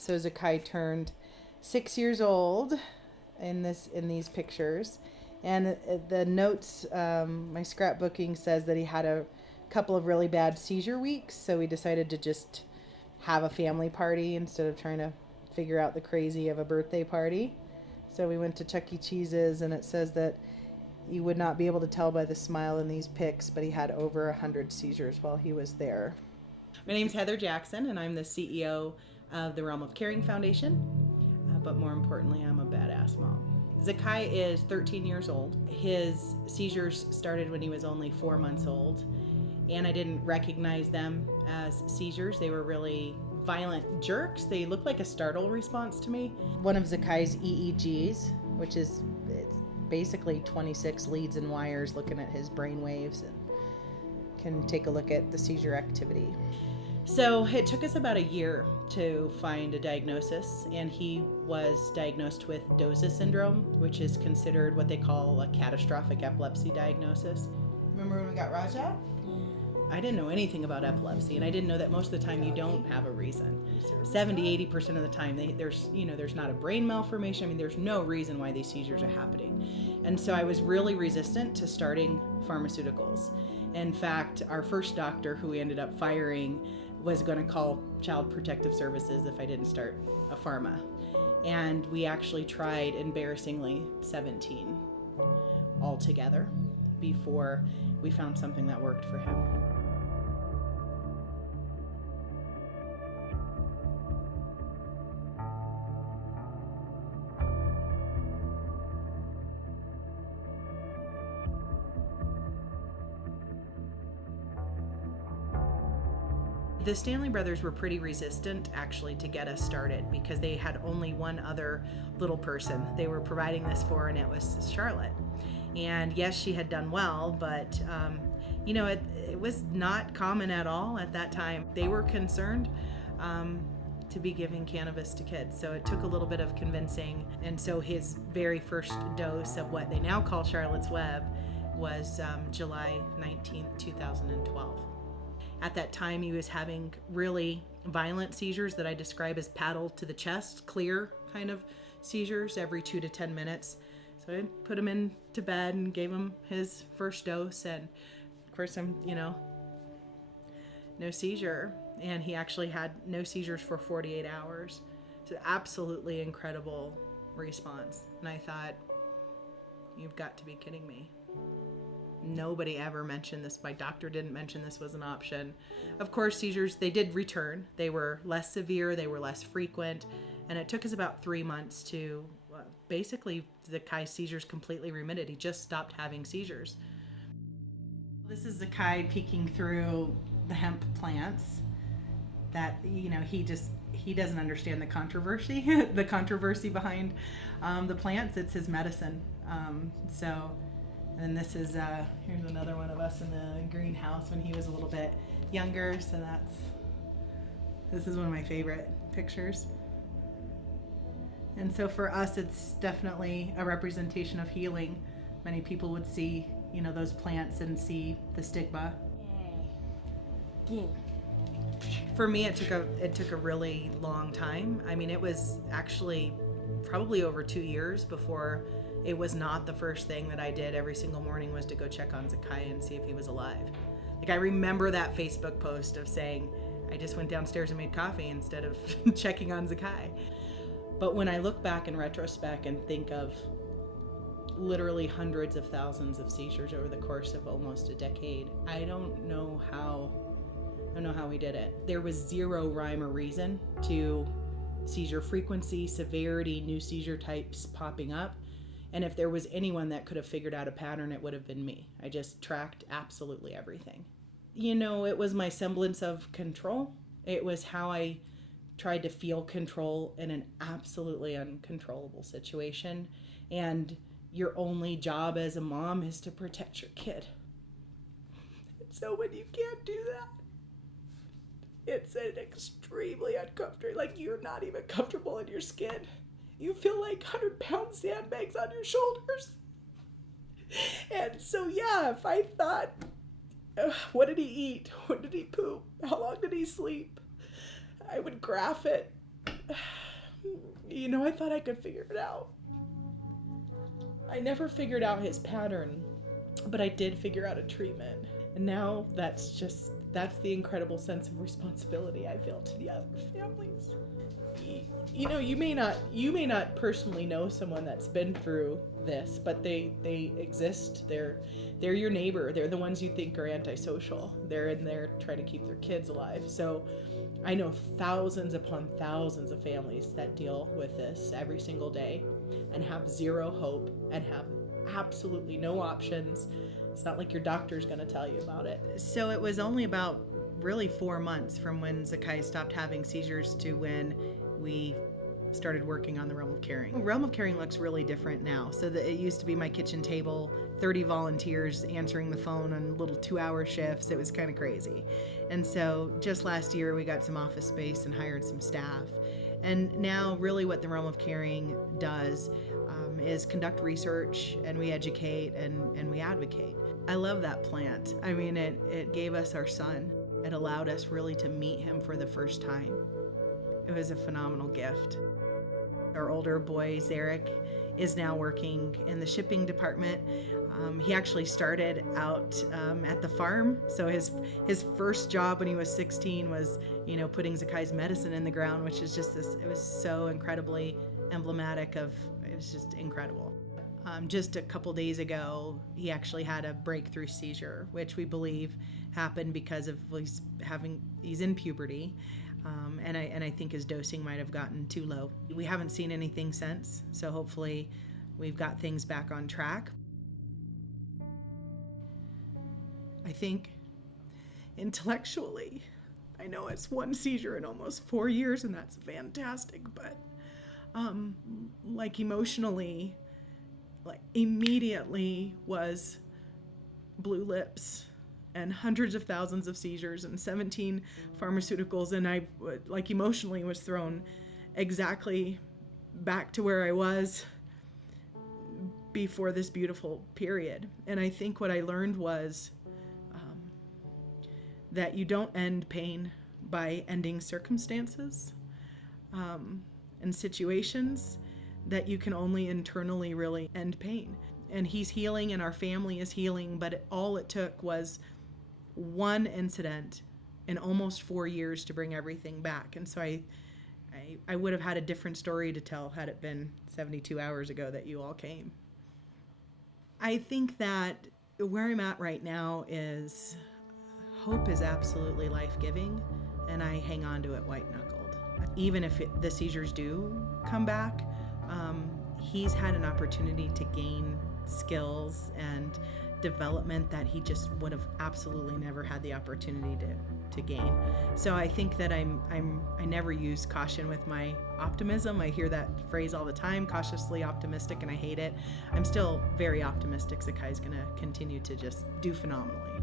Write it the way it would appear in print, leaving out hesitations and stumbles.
So Zakai turned 6 years old in these pictures, and the notes, my scrapbooking says that he had a couple of really bad seizure weeks, so we decided to just have a family party instead of trying to figure out the crazy of a birthday party. So we went to Chuck E. Cheese's, and it says that you would not be able to tell by the smile in these pics, but he had over 100 seizures while he was there. My name's Heather Jackson, and I'm the CEO of the Realm of Caring Foundation. But more importantly, I'm a badass mom. Zakai is 13 years old. His seizures started when he was only 4 months old, and I didn't recognize them as seizures. They were really violent jerks. They looked like a startle response to me. One of Zakai's EEGs, which is basically 26 leads and wires looking at his brain waves, and can take a look at the seizure activity. So it took us about a year to find a diagnosis, and he was diagnosed with Doza syndrome, which is considered what they call a catastrophic epilepsy diagnosis. Remember when we got Raja? I didn't know anything about epilepsy, and I didn't know that most of the time you don't have a reason. 70-80% of the time there's not a brain malformation. I mean, there's no reason why these seizures are happening. And so I was really resistant to starting pharmaceuticals. In fact, our first doctor, who we ended up firing, was going to call Child Protective Services if I didn't start a pharma. And we actually tried, embarrassingly, 17 altogether before we found something that worked for him. The Stanley brothers were pretty resistant, actually, to get us started because they had only one other little person they were providing this for, and it was Charlotte. And yes, she had done well, but it was not common at all at that time. They were concerned to be giving cannabis to kids, so it took a little bit of convincing. And so his very first dose of what they now call Charlotte's Web was July 19th, 2012. At that time, he was having really violent seizures that I describe as paddle to the chest, clear kind of seizures every 2 to 10 minutes. So I put him into bed and gave him his first dose, and of course, no seizure. And he actually had no seizures for 48 hours. It's an absolutely incredible response. And I thought, you've got to be kidding me. Nobody ever mentioned this. My doctor didn't mention this was an option. Of course, seizures, they did return. They were less severe, they were less frequent, and it took us about 3 months to basically Zakai's seizures completely remitted. He just stopped having seizures. This is Zakai peeking through the hemp plants that, he doesn't understand the controversy behind the plants. It's his medicine. And this is, here's another one of us in the greenhouse when he was a little bit younger. So this is one of my favorite pictures. And so for us, it's definitely a representation of healing. Many people would see, those plants and see the stigma. For me, it took a really long time. I mean, it was actually probably over 2 years before it was not the first thing that I did every single morning was to go check on Zakai and see if he was alive. Like, I remember that Facebook post of saying, I just went downstairs and made coffee instead of checking on Zakai. But when I look back in retrospect and think of literally hundreds of thousands of seizures over the course of almost a decade, I don't know how we did it. There was zero rhyme or reason to seizure frequency, severity, new seizure types popping up. And if there was anyone that could have figured out a pattern, it would have been me. I just tracked absolutely everything. It was my semblance of control. It was how I tried to feel control in an absolutely uncontrollable situation. And your only job as a mom is to protect your kid. So when you can't do that, it's an extremely uncomfortable, like you're not even comfortable in your skin. You feel like 100-pound sandbags on your shoulders. And so, if I thought, what did he eat? When did he poop? How long did he sleep? I would graph it I thought I could figure it out. I never figured out his pattern, but I did figure out a treatment. And now that's the incredible sense of responsibility I feel to the other families. You may not personally know someone that's been through this, but they exist. They're your neighbor. They're the ones you think are antisocial. They're in there trying to keep their kids alive. So I know thousands upon thousands of families that deal with this every single day and have zero hope and have absolutely no options. It's not like your doctor's going to tell you about it. So it was only about really 4 months from when Zakai stopped having seizures to when we started working on the Realm of Caring. Realm of Caring looks really different now. So it used to be my kitchen table, 30 volunteers answering the phone on little 2-hour shifts. It was kind of crazy. And so just last year we got some office space and hired some staff. And now really what the Realm of Caring does is conduct research, and we educate and we advocate. I love that plant. I mean, it gave us our son. It allowed us really to meet him for the first time. It was a phenomenal gift. Our older boy, Zarek, is now working in the shipping department. He actually started out at the farm. So his first job when he was 16 was, putting Zakai's medicine in the ground, which is just it was so incredibly emblematic of, it was just incredible. Just a couple days ago, he actually had a breakthrough seizure, which we believe happened because of he's in puberty. And I think his dosing might have gotten too low. We haven't seen anything since, so hopefully we've got things back on track. I think intellectually, I know it's one seizure in almost 4 years, and that's fantastic, but emotionally, immediately was blue lips and hundreds of thousands of seizures and 17 pharmaceuticals, and I emotionally was thrown exactly back to where I was before this beautiful period. And I think what I learned was that you don't end pain by ending circumstances and situations, that you can only internally really end pain. And he's healing and our family is healing, but all it took was one incident in almost 4 years to bring everything back. And so I would have had a different story to tell had it been 72 hours ago that you all came. I think that where I'm at right now is hope is absolutely life-giving, and I hang on to it white-knuckled. Even if the seizures do come back, he's had an opportunity to gain skills and development that he just would have absolutely never had the opportunity to gain. So I think that I never use caution with my optimism. I hear that phrase all the time, cautiously optimistic, and I hate it. I'm still very optimistic Zakai's gonna continue to just do phenomenally.